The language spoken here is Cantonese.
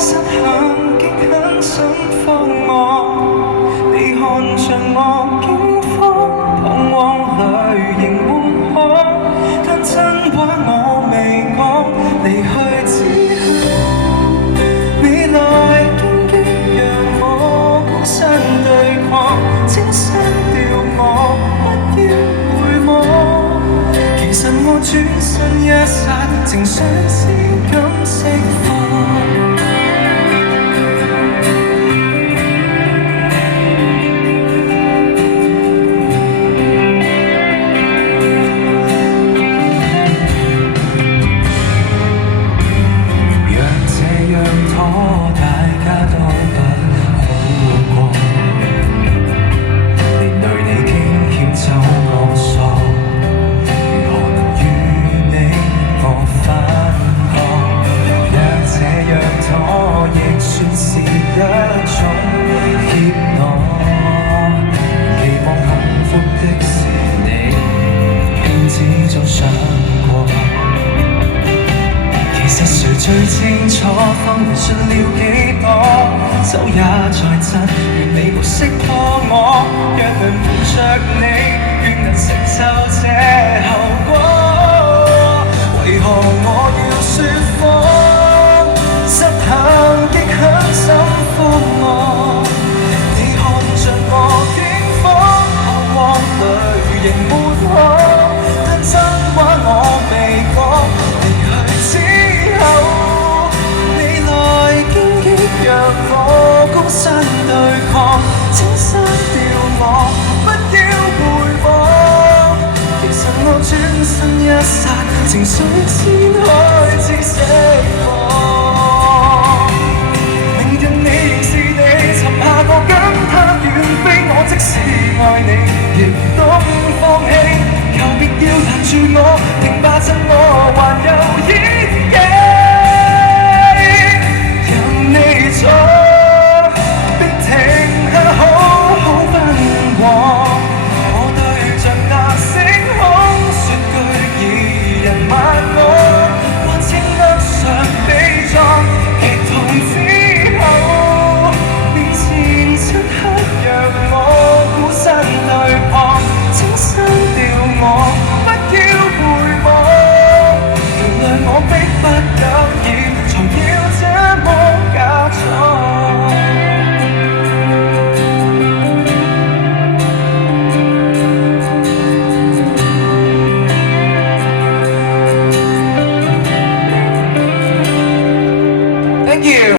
失衡竟很想放我，你看着我驚慌，彷徨裏仍沒可，但真話我未講，離去之後，你來荊棘讓我孤身對抗，清新掉我，不要回望。其實我轉身一剎，情緒先敢釋放。最清楚方言信了幾多，手也在震，願你無識破我，若能伴着你，願能承受這後果。為何我要說謊？失衡極很心慌我，你看着我驚慌，彷徨裏仍沒可，但真話我未講。讓我孤身對抗，清新掉我，不要回望。其實我轉身一剎，情緒先開始釋放。